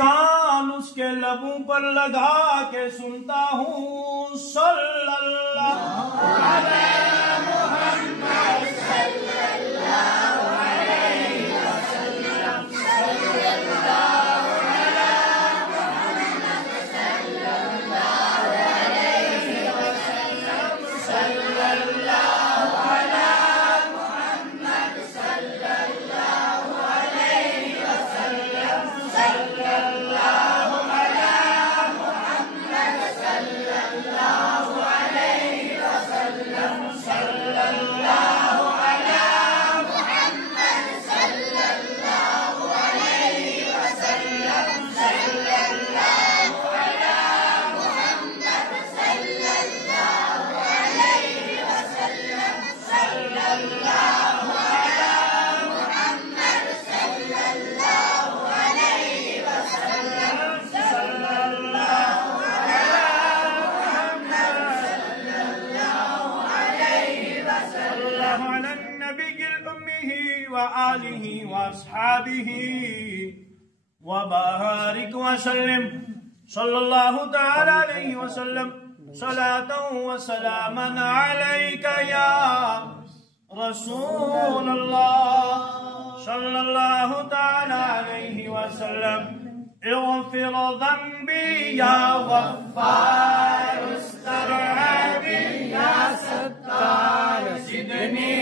कान उसके लबों पर लगा के सुनता हूँ सल्लल्लाहु अलैहि मुहम्मद सल्लल्लाहु अलैहि वसल्लम सल्लल्लाहु अलैहि मुहम्मद सल्लल्लाहु अलैहि वसल्लम सल्लल्लाहु अलैहि मुहम्मद सल्लल्लाहु अलैहि वसल्लम सल्लल्लाहु अलैहि मुहम्मद सल्लल्लाहु अलैहि वसल्लम सल्लल्लाहु अलैहि मुहम्मद सल्लल्लाहु अलैहि वसल्लम सल्लल्लाहु अलैहि मुहम्मद सल्लल्लाहु अलैहि वसल्लम सल्लल्लाहु अलैहि मुहम्मद सल्लल्लाहु अलैहि वसल्लम सल्लल्लाहु अलैहि वसल्लम अला नबिय्यिल उम्मी व आलिहि व अस्हाबिहि व बारिक व सल्लिम सल्लल्लाहु तआला अलैहि वसल्लम सलातन व सलामन अलैका या रसूल अल्लाह सल्लल्लाहु तआला अलैहि वसल्लम اغفر ذنبي يا غفار استر عيبي يا ستار زدني